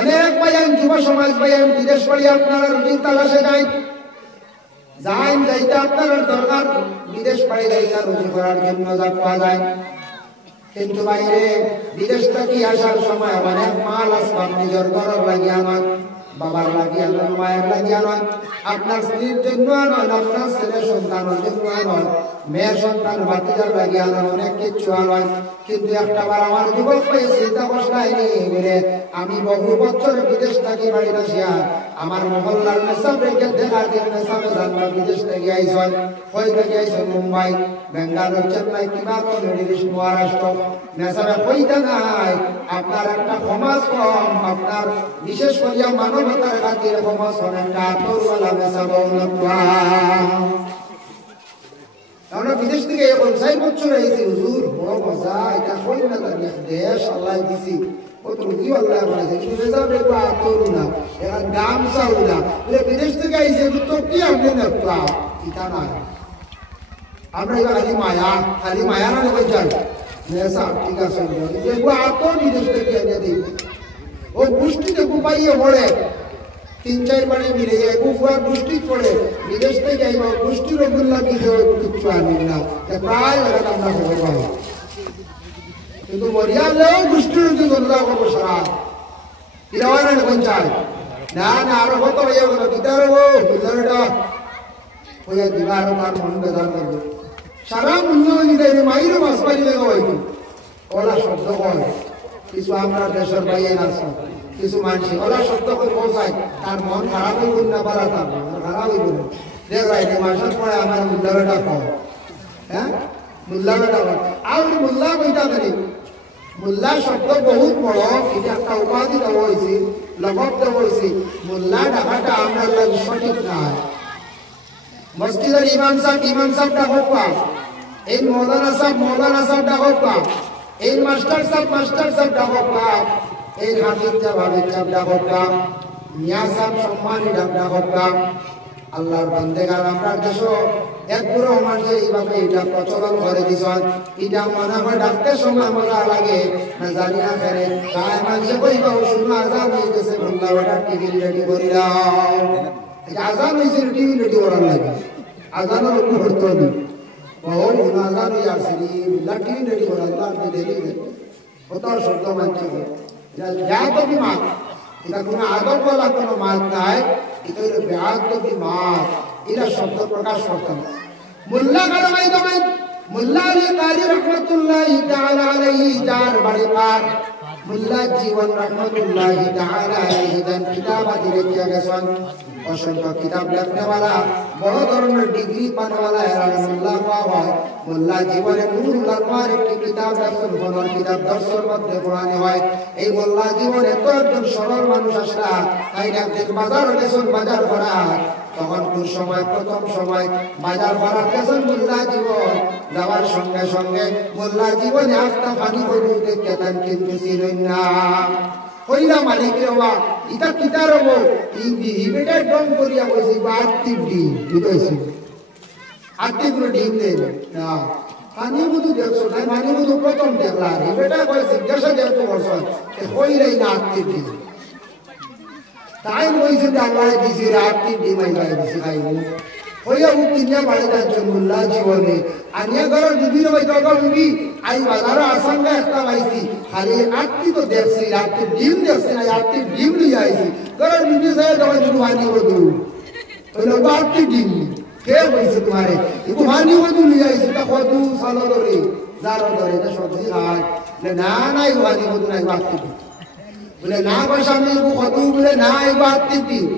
অনেক ভাইয়ান যুব সমাজ ভাইয়ান বিদেশ বাড়ি আপনারা রুটিন তালাশে যাইতে আপনার দরকার বিদেশ বাড়ি যাইতে রুজি করার জন্য যা পাওয়া যায়। কিন্তু বাইরে বিদেশ থেকে আসার সময় অনেক মাল আসবাব নিজের ঘরের লাগিয়ে আমার বাবার লাগিয়ে নয়, মায়ের লাগিয়ে নয়, আপনার স্ত্রীর জন্য নয়, আপনার ছেলে সন্তানের জন্য নয়, মেয়ে সন্তান বাতিজার লাগিয়ে নয়, অনেক কিছু নয়। কিন্তু একটা বার আমার যুবক পেয়ে চিন্তা বসায়নি বলে আমি বহু বছর বিদেশ থেকে বাড়ি আসিয়া আমার মহল্লার মেসাব রেখে দেখার দিন মেসাবে জানলাম বিদেশ থেকে আইসন, কই থেকে আইসন মুম্বাই, বেঙ্গালোর, চেন্নাই কিংবা মহারাষ্ট্র, মেসাবে কইতে নাই আপনার একটা সমাজ কম, আপনার বিশেষ করিয়া মানবতার খাতিরে সমাজ অনেকটা আতরওয়ালা মেসাব আমরা বিদেশ থেকে এখন 6 বছর আইছি হুজুর, বড় মজা, এটা কই না দেশ আল্লাহ দিছি কত রুজি আল্লাহ বানাইছে, কিন্তু মেসাব দেখো আতরু না, এখন দাম চাও না, বিদেশ থেকে আইছে তো কি আপনি না এটা না। আমরা এবার খালি মায়া না নেবে যাই মেসাব ঠিক আছে দেখবো আতর বিদেশ থেকে এনে দিই ও পুষ্টি দেখো পাইয়ে পড়ে 3-4 বারে মিলে যায় কুফার পুষ্টি পড়ে বিদেশ থেকে যাইব পুষ্টির রবুল্লাহ কিছু আনি না প্রায় ওরা আমরা খবর পাই। কিন্তু মরিয়ালেও পুষ্টির রুটি গন্ডা করবো সারা কিরাওয়ানা এখন চাই না না আরো কত হয়ে গেল ভিতরে ও ভিতরেটা হইয়া দিবা আরো তার মন বেদার করবে সারা মূল্য দিতে মাইরও মাছ পাই লেগে হইতো ওরা শব্দ কয় কিছু আমরা দেশের বাইরে আসা কিছু মানুষ ওরা শব্দ করে পৌঁছায় তার মন খারাপ হইব না পারা তার মন খারাপ হইব না দেখ রাইতে মাসের পরে আমার মুল্লাটা কম হ্যাঁ মুল্লাটা কম আর মুল্লা কইটা করি মুল্লা শব্দ বহুত বড় এটা একটা উপাধি দেওয়া হয়েছে লকব দেওয়া হয়েছে মুল্লা ডাকাটা আমরা লাগে সঠিক না মসজিদের ইমাম সাহেব ডাকো পা এই মৌলানা সাহেব ডাকো পা এই মাস্টার সাহেব ডাকো পা এই হাফিজ সাহেব ডাকো পা মিয়া সাহেব সম্মানী ডাকো পা আল্লাহর বান্দেগার আমরা দেশ এক পুরো মানুষ এইভাবে এটা প্রচলন করে দিছেন এটা মনে হয় ডাকতে সময় মজা লাগে না জানি না ফেরে তাই মানুষে কইবা শুনো আজান হয়ে গেছে বললা ওটা টিভি রেডি করি দাও আজান হয়েছে টিভি রেডি করার লাগে আজানের উপর করতে হবে ও আজান হয়ে আসছে টিভি রেডি করার লাগে দেরি কত শব্দ মানছে যা তো বিমান এটা কোনো আদব বলা কোনো মাত নাই এটা হলো বেআদবি মাত এটা শব্দ প্রকাশ করতে হবে মোল্লা কারমাই দমাই মোল্লা আলী কারি রহমাতুল্লাহি তাআলা আলাইহি যার বাড়ি পার মোল্লা জীবন রহমাতুল্লাহি তাআলা আলাইহি দান কিতাবাতি রেখে গেছেন অসংখ্য কিতাব লেখনেওয়ালা বড় ধরনের ডিগ্রি পানেওয়ালা এরা মোল্লা হওয়া হয় মোল্লা জীবনে নুরুল আনওয়ার একটি কিতাব রাসূল ফনর কিতাব দর্শন মধ্যে পড়ানো হয় এই মোল্লা জীবনে এত একজন সরল মানুষ আসলা তাই একদিন বাজার গেছেন বাজার করা তখন কোন সময় প্রথম সময় বাজার করা গেছেন মোল্লা জীবন যাওয়ার সঙ্গে সঙ্গে মোল্লা জীবনে একটা পানি হইল দেখে দেন কিন্তু ছিলেন না কইলা মালিক রে বাবা ইটা কিতার হবো ইবেটার ডং করিয়া কইছি বা আত্মিক ডিম বুঝাইছি আত্মিক কোনো ডিম নেই না পানি বুধু দেখছো না পানি বুধু প্রথম দেখলা ইবেটা কইছি জিজ্ঞাসা দেখতো বলছ কইলাই না আত্মিক ডিম তাই কইছি আল্লাহ দিছি আত্মিক ডিম আইলাই দিছি খাইবো হইয়া ও কিনা বাড়ি যাচ্ছেন মোল্লা জীবনে আনিয়া ঘরের বিভিন্ন বিবি আই বাজারে আসাঙ্গা একটা পাইছি খালি আটটি তো দেখছি আটটি ডিম দেখছি না আটটি ডিম নিয়ে আইছি ঘরের বিবি সাহেব তখন একটু হানি বধু হইল আটটি ডিম কে বলছে তোমারে একটু হানি বধু নিয়ে আইছি তা কদু সালো ধরে যারো ধরে তা সবজি খায় না না এই হানি বধু নাই আটটি ডিম বলে না পয়সা আমি কদু বলে না এই আটটি ডিম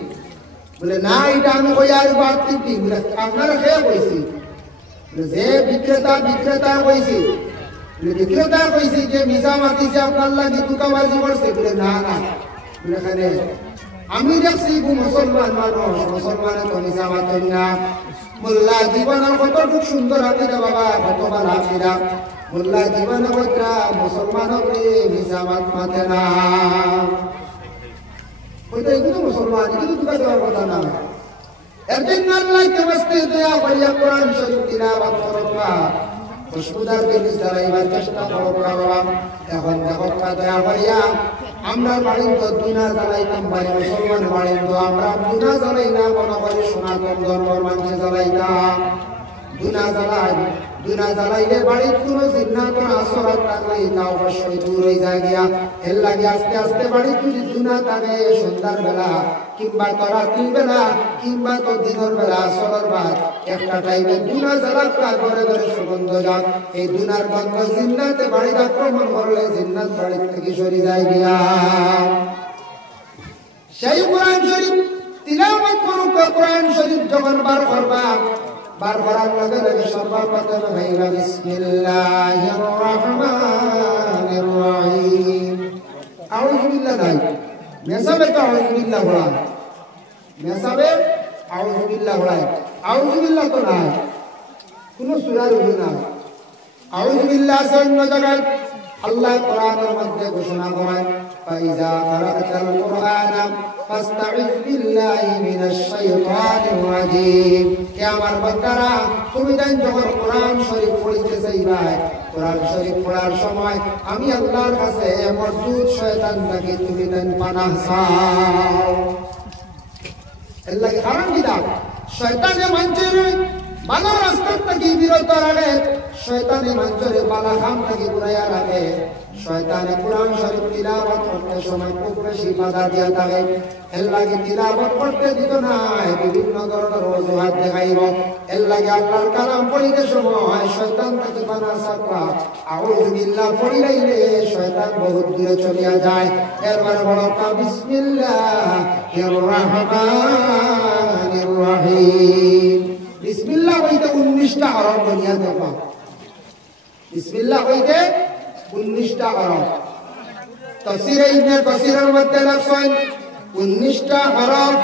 বলে না এটা আমি কই আর বাড়তি কি বলে আপনারা খেয়ে কইছি যে বিক্রেতা কইছি বলে বিক্রেতা কইছি যে মিজা মাতিছে আপনার লাগি দুকাবাজি করছে বলে না না বলে এখানে আমি দেখছি মুসলমান মানুষ মুসলমানে তো মিজা মাতেন না মোল্লা জীবনের কতটুক সুন্দর আকিদা বাবা কত ভালো আকিদা মোল্লা জীবনে কইরা মুসলমান হলে মিজা মাতে না ওইটা এগুলো মুসলমান এগুলো দুটা দেওয়ার কথা না একদিন আল্লাহকে বাঁচতে দয়া করিয়া কোরআন শরীফ তিলাওয়াত করবা খুশবুদার জিনিস দাঁড়াইবার চেষ্টা করবা বাবা এখন দেখো দয়া করিয়া আমরা বাড়ির তো দুনা জ্বালাইতাম ভাই মুসলমান বাড়ির তো আমরা দুনা জ্বালাই না মনে করি সনাতন ধর্মের মানুষে জ্বালাইতাম দুনা জ্বালাইলে বাড়ির কোনো জিন্নাত আসরাত থাকলে তা অবশ্যই দূর হয়ে যায় গিয়া এর লাগে আস্তে আস্তে বাড়ির যদি দুনা থাকে সন্ধ্যার বেলা কিংবা তো রাত্রির বেলা কিংবা তো দিনের বেলা আসরের বাদ একটা টাইমে দুনা জ্বালাটা ঘরে ঘরে সুগন্ধ যাক এই দুনার গন্ধ জিন্নাতে বাড়িতে আক্রমণ করলে জিন্নাত বাড়ির থেকে সরে যায় গিয়া সেই কোরআন শরীফ তিলাওয়াত করুক কোরআন শরীফ যখন বার করবা বার করার লগে লগে সর্বপ্রথম ভাইবা বিসমিল্লাহির রহমানির রহিম আউযু বিল্লাহ নাই মেসাবে তো আউযু বিল্লাহ বলা মেসাবে আউযু বিল্লাহ বলা আউযু বিল্লাহ তো নাই কোন সূরার উল্লেখ নাই আউযু বিল্লাহ অন্য জায়গায় আল্লাহ কোরআনের মধ্যে ঘোষণা করেন ফাইজা কারাতাল কুরআনা ফাস্তাইজ বিল্লাহি মিনাশ শাইতানির রাজীম কে আমার বান্দারা তুমি যখন কোরআন শরীফ পড়তে চাইবা কোরআন শরীফ পড়ার সময় আমি আল্লাহর কাছে মরদুদ শয়তান থেকে তুমি পানাহ চাও আল্লাহ কি কারণ কি দাও শয়তানে মানুষের ভালো রাস্তা থেকে বিরত রাখে শয়তানে মানুষের বালা কাম থেকে ঘুরাইয়া রাখে শয়তানে কোরআন শরীফ তিলাওয়াত করতে সময় খুব বেশি বাধা দিয়া থাকে এর লাগে তিলাওয়াত করতে দিত না বিভিন্ন ধরনের অজুহাত দেখাইব এর লাগে আল্লাহর কালাম পড়িতে সময় শয়তান থেকে বানা সাকবা আউযু বিল্লাহ পড়িলে শয়তান বহুত দূরে চলিয়া যায় এরপরে বলো বিসমিল্লাহির রহমানির রহিম বিসমিল্লাহ হইতে 19টা হরফ বনিয়া দেখো বিসমিল্লাহ হইতে 19টা হরফ তাফসীরে ইবনে কাসিরের মধ্যে লেখছেন 19টা হরফ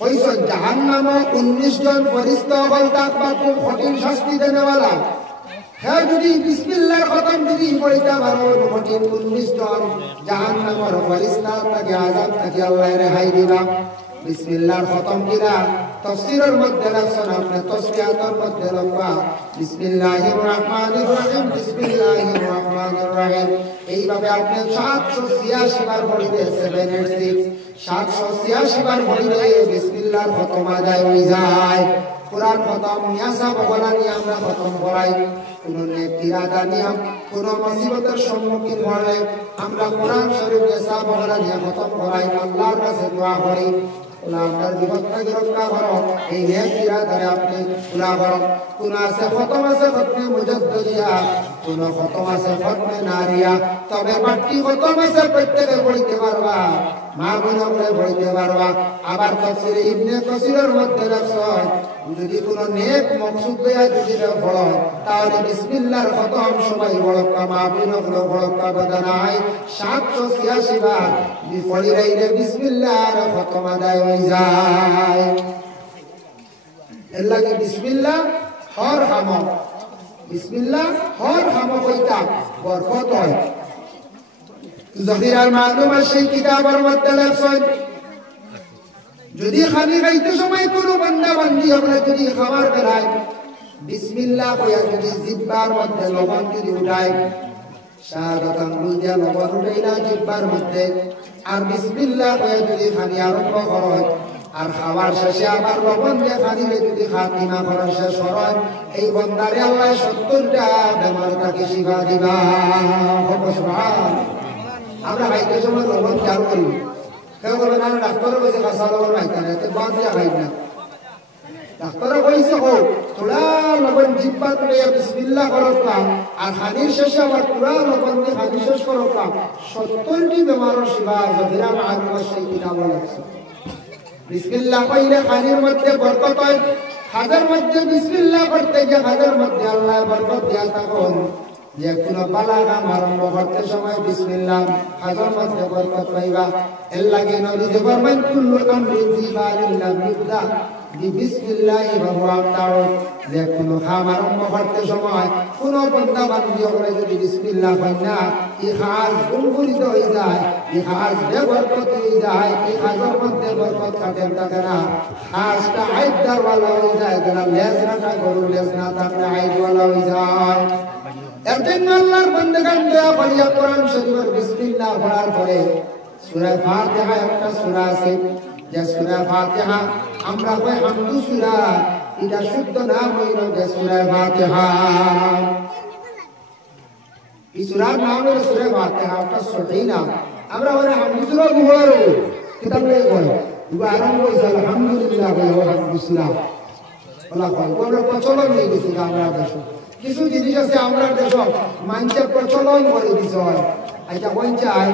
কইছেন জাহান্নামে 19 জন ফেরেশতা হল থাকবা খুব কঠিন শাস্তি দেনেওয়ালা হ্যাঁ যদি বিসমিল্লাহর খতম যদি পড়িতে পারো কঠিন 19 জন জাহান্নামের ফেরেশতা থেকে আযাব থেকে আল্লাহ রেহাই দিবা বিসমিল্লাহর খতম কিরা তাফসীরের মধ্যে লেখছেন আপনি তাসবিহাতের মধ্যে লেখবা বিসমিল্লাহির রহমানির রহিম বিসমিল্লাহির রহমানির রহিম এইভাবে আপনি 786 বার পড়িতে 786 786 বার পড়িলে বিসমিল্লাহর খতম আদায় হয়ে যায় কোরআন খতম নিয়াসা বলা নিয়ে আমরা খতম করাই কোন নেকিরাদা নিয়ম কোন মুসিবতের সম্মুখীন হলে আমরা কোরআন শরীফ নিয়াসা বলা নিয়ে খতম করাই আল্লাহর কাছে দোয়া করি আপনার বিপদ থেকে রক্ষা করো এই নেকিরাদারে আপনি খোলা করো কোন আছে খতম আছে খতমে মুজাদ্দিদিয়া কোন খতম আছে খতমে নারিয়া তবে বাকি খতম আছে প্রত্যেকে পড়তে পারবা মা বোনরা পড়তে পারবা আবার তাফসীরে ইবনে কাসিরের মধ্যে লেখছেন যদি কোন নেক মাকসুদ দেয়া যদি পড়ো তাহলে বিসমিল্লাহর খতম সবাই বড়কা মা বোনরা বড়কা বদনাই 786 বার পড়ি রাইলে বিসমিল্লাহর খতম আদায় হয়ে যায় এর লাগে বিসমিল্লাহ হর হাম বিসমিল্লাহ হর হাম কইতা বরকত হয় জহিরার মালুমা সেই কিতাবের মধ্যে লেখছেন যদি খালি খাইতে সময় কোনো বান্দা বান্দি আমরা যদি খাবার বেলায় বিসমিল্লাহ কইয়া যদি জিহ্বার মধ্যে লবণ যদি উঠায় শাহাদাত আঙ্গুল দিয়া লবণ উঠাইলা জিহ্বার মধ্যে আর বিসমিল্লাহ কইয়া যদি খানি আরম্ভ হয় আর খাবার শেষে আবার লবণ দিয়ে খানিলে যদি খাতিমা করা শেষ হয় এই বান্দারে আল্লাহ 70টা বেমার তাকে শিফা দিবা সুবহানাল্লাহ আমরা খাইতে সময় লবণ খেয়াল করি কেউ বলবে না ডাক্তারও বলছে কাঁচা লবণ খাইতে না এতে বাদ দিয়া খাই না ডাক্তারও কইছে হোক থোড়া লবণ জিব্বা তুলে বিসমিল্লাহ করবা আর খানির শেষে আবার পুরা লবণ দিয়ে খানি শেষ করবা 70টি বেমারের শিফা জহিরা মালুমা সেই কিতাব লেখছে বিসমিল্লাহ কইলে খানির মধ্যে বরকত হয় খাদের মধ্যে বিসমিল্লাহ করতে গিয়ে খাদের মধ্যে আল্লাহ বরকত দিয়া থাকুন যে কোন বালা কাম আরম্ভ করতে সময় বিসমিল্লাহ খাদের মধ্যে বরকত পাইবা এর লাগে নবী যে ফরমান কুল্লু আমরিন জিবালিল্লাহ বিবদা বিসমিল্লাহি ওয়া হুয়া তাও যে কোন কাম আরম্ভ করতে সময় কোন বান্দা বান্দি করে যদি বিসমিল্লাহ হয় না এই কাজ গুণগুলিত হয়ে যায় এই কাজ বেবরকত হয়ে যায় এই কাজের মধ্যে বরকত কাটেন থাকে না কাজটা আইদার ওয়ালা হয়ে যায় যারা লেজ না গরু লেজ না থাকলে আইদ ওয়ালা হয়ে যায় এরজন্য আল্লাহর বান্দাগণ দয়া করিয়া কোরআন শরীফের বিসমিল্লাহ পড়ার পরে সূরা ফাতিহা একটা সূরা আছে যে সূরা ফাতিহা আমরা কই হামদু সূরা এটা শুদ্ধ নাম হইল যে সূরা ফাতিহা এই সূরার নাম হলো সূরা ফাতিহা একটা সহি নাম আমরা বলে হামদু সূরা গুহরো কিতাব নেই কই ইবা আরম্ভ হইছে আলহামদুলিল্লাহ ওয়া হামদু সূরা আল্লাহ কই কোন প্রচলন হয়ে গেছে আমরা দেশে কিছু জিনিস আছে আমরা দেশ মানছে প্রচলন করে দিছে আচ্ছা পঞ্চায়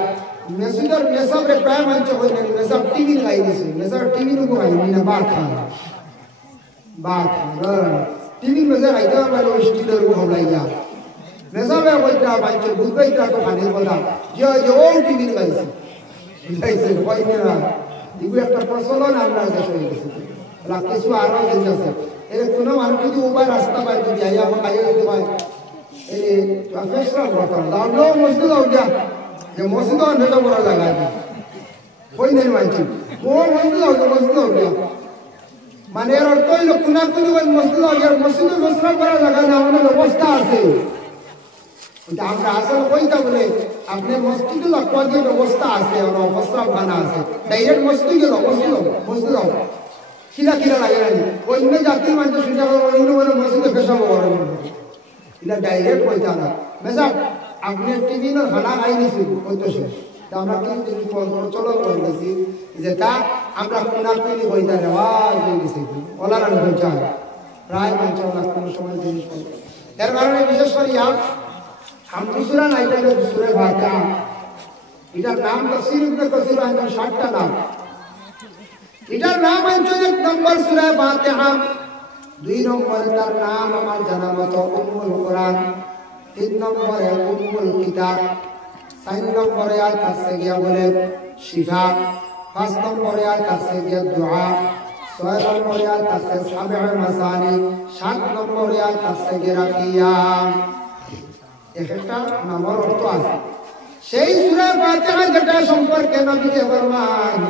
মেসুদার মেসাবরে প্রায় মানছে কই না মেসাব টিভি লাগাই দিছে মেসাব টিভি রুকো আই না বাত টিভি মেসাব আইতা আমরা স্টিলের রুকো হলাইয়া মেসাবে কইতা মানছে বুঝবাইতা তো খানে বলা যে যে ও টিভি লাগাইছে লাগাইছে কই না ইগু একটা প্রচলন আমরা দেশে হয়ে গেছে কিছু আরো জিনিস আছে এর কোনো মানুষ যদি উপায় রাস্তা পাই যদি আইয়া আইয়া দিতে পারে এই ফেসরা কথা দাও নো মসজিদ আউ যা যে মসজিদ আর নেতা বড় জায়গা কই নেই মানছি ও মসজিদ আউ যা মানে এর অর্থ হইল কোনা কোন মসজিদ আউ যা মসজিদ মসরা বড় জায়গা না আমাদের ব্যবস্থা আছে এটা আমরা আসলে কইতা বলে আপনি মসজিদে লাগওয়া যে ব্যবস্থা আছে আর অবস্থা বানা আছে ডাইরেক্ট মসজিদে যাও মসজিদ যাও কিলা কিলা লাগে না অন্য জাতির মানুষ সুবিধা অন্য বলে মসজিদে পেশাবো করেন এটা ডাইরেক্ট কইতা না মেসা আপনি টিভি না খানা খাই দিছি কইতেছে আমরা কিন্তু জিনিস প্রচলন করে দিছি যেটা আমরা কোনা কোনি কইতা রেওয়াজ হয়ে গেছে ওলার আমি কইতা প্রায় মানুষ ওলা কোন সময় জিনিস করে এর কারণে বিশেষ করে হামদু সূরা নাইটা সূরা ফাতিহা এটার নাম তাফসীর ইবনে কাসির আনছেন 60টা নাম এটার নাম হচ্ছে এক নম্বর সূরা ফাতিহা দুই নম্বর তার নাম আমার জানা মতো উম্মুল কোরআন তিন নম্বরে উম্মুল কিতাব চার নম্বরে আর কাছে গিয়া বলে শিফা পাঁচ নম্বরে আর কাছে গিয়া দোয়া ছয় নম্বরে আর কাছে সাবিউল মাসানি সাত নম্বরে আর কাছে গিয়া রাকিয়া একটা নামের অর্থ আছে সেই সূরা ফাতিহা যেটা সম্পর্কে নবী ফরমান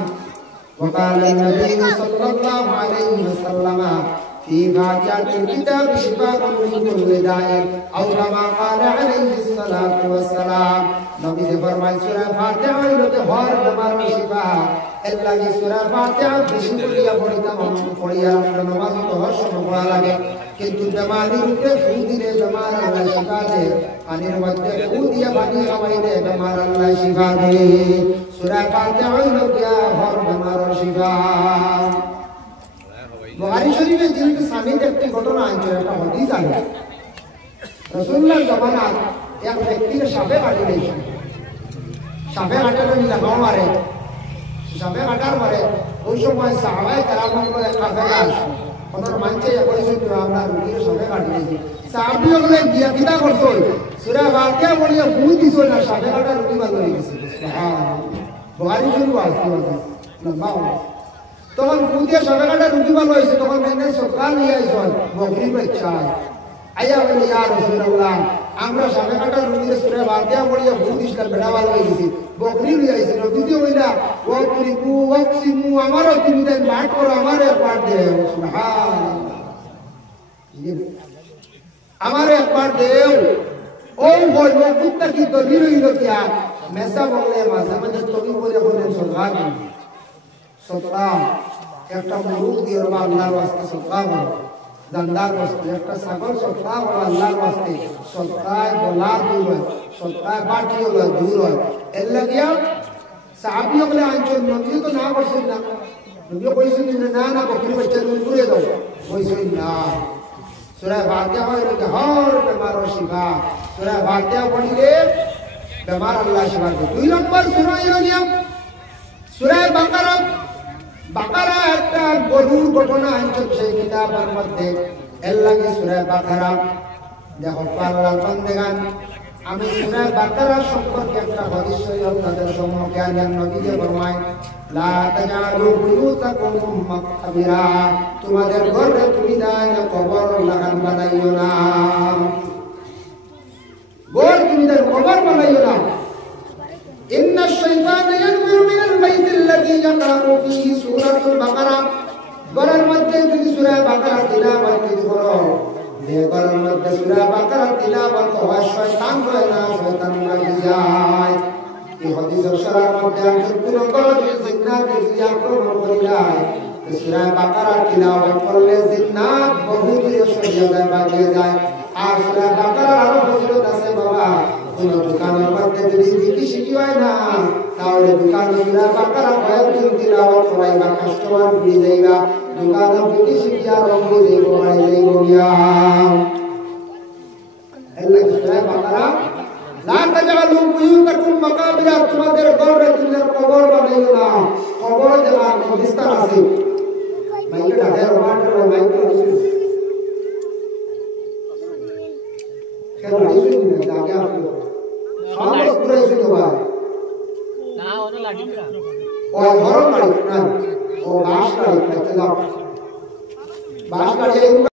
وقال النبي صلى الله عليه وسلم في فاتحة الكتاب شفاء من كل داء أو كما قال عليه الصلاة والسلام نبي فرمائے سورہ فاتحہ لوگ ہر بیمار شفا اللہ کی سورہ فاتحہ বেশি করিয়া পড়িতাম পড়িয়া আমরা নামাজ তো হর সময় পড়া লাগে কিন্তু বেমারির উপরে ফু দিলে বেমার আল্লাহ শিফা দেয় পানির মধ্যে ফু দিয়া পানি খাওয়াইলে বেমার আল্লাহ শিফা দেয় সূরা ফাতিহা হইল গিয়া হর বেমারের শিফা বুখারী শরীফে যেটা সামিত একটি ঘটনা আছে একটা হাদিস আছে রাসূলুল্লাহর জামানাত এক ব্যক্তির সাপে কাটি দিয়েছে সাপে কাটার নিয়ে লাগাও মারে সাপে কাটার পরে ওই সময় সাহাবায়ে কেরাম করে কাফেলা আসে ওনার মানছে কইছে তো আমরা রুগীর সাপে কাটি দিয়েছি সাহাবী ওগুলো গিয়া কিতা করছো সূরা ফাতিহা পড়িয়া ফুল দিছো না সাপে কাটার রুগী ভালো হয়ে গেছে সুবহানাল্লাহ বুখারী শরীফ আছে লম্বা তখন ফুদিয়া সাপে কাটার রুগী ভালো হয়েছে তখন মেনে সকাল নিয়ে আইছো বকরির বাচ্চা আইয়া বলে ইয়া রাসূলুল্লাহ আমরা সাপে কাটার রুগীর সূরা ফাতিহা পড়িয়া ফুল দিছলাম বেটা ভালো হয়ে গেছে বকরি নিয়ে আইছে নবীজি কইলা ও তুরিকু ওয়াকসিমু আমারও তুমি দেন ভাগ করো আমারে একবার দেও সুবহানাল্লাহ আমারে একবার দেও ও বলবো কুত্তা কি দলিল হইল কিয়া মেসা বললে মাঝে মাঝে তুমি বলে বলেন সরকার সত্তা একটা মুরুখ দিয়ে আল্লাহর ওয়াস্তে সত্তা বলো জানদার ওয়াস্তে একটা ছাগল সত্তা বলো আল্লাহর ওয়াস্তে সত্তায় বলা দূর হয় সত্তায় বাটি হলো দূর হয় এর লাগিয়া সাহাবী বলে আনছেন নবী তো না বলছেন না নবী কইছেন না না বকরি বাচ্চা তুমি পুরে দাও কইছেন না সূরা ফাতিহা হইল হর বেমারের শিফা সূরা ফাতিহা পড়িলে বেমার আল্লাহ শিফা দেয় দুই নম্বর সূরা হইল সূরা বাকারা একটা গরুর ঘটনা আছে সেই কিতাবের মধ্যে এর লাগে সূরা বাকারা দেখো আল্লাহর বান্দাগান আমি সূরা বাকারা সম্পর্কে একটা হাদিস শরীফ আপনাদের সম্মুখে আনলেন নবীজি ফরমায় লা তাজালু বুয়ুতাকুম মাকবিরা তোমাদের ঘরে তুমি দান কবর লাগান বানাইও না ঘর তুমি দান কবর বানাইও না ইন্না শাইতানা ইয়ানফিরু মিনাল বাইতিল্লাযী ইয়াকরাউ ফীহি সূরাতুল বাকারা ঘরের মধ্যে যদি সূরা বাকারা তিলাওয়াত করো যে ঘরের মধ্যে সূরা বাকারা তিলাওয়াত হয় শয়তান হয় না, শয়তান ভাগে যায়। এই হাদিসের শরীর মধ্যে যতগুলো করে জিন্নাতে আক্রমণ করিলাই সূরা বাকারা তিলাওয়াত করলে জিন্নাত বহু দূরে সরিয়ে যায়, ভাগে যায়। আর সূরা বাকারা আরো ফজিলত আছে বাবা। কোন দোকানের মধ্যে যদি বিক্রি শিখি হয় না তাহলে দোকানে সূরা বাকারা কয়েকদিন তিলাওয়াত করাইবা, কাস্টমার ঘুরে যাইবা, দোকানে বিক্রি শিখি আর রঙ্গ যাইব, বাড়ি যাইব গিয়া। আল্লাহ সূরা বাকারা লা তাজআলু বুয়ুতাকুম মাকাবিরা, তোমাদের ঘরে দুনিয়ার কবর বানাইও না। কবর যেমন বিস্তার আছে মাইকেটা হের ওয়াটার মাইকেটা আছে কেন দিছেন না জায়গা আছে সব পুরো শুনো ভাই না ওনা লাগি না ওই ঘর কাটি না ও বাস কাটি না বাস কাটি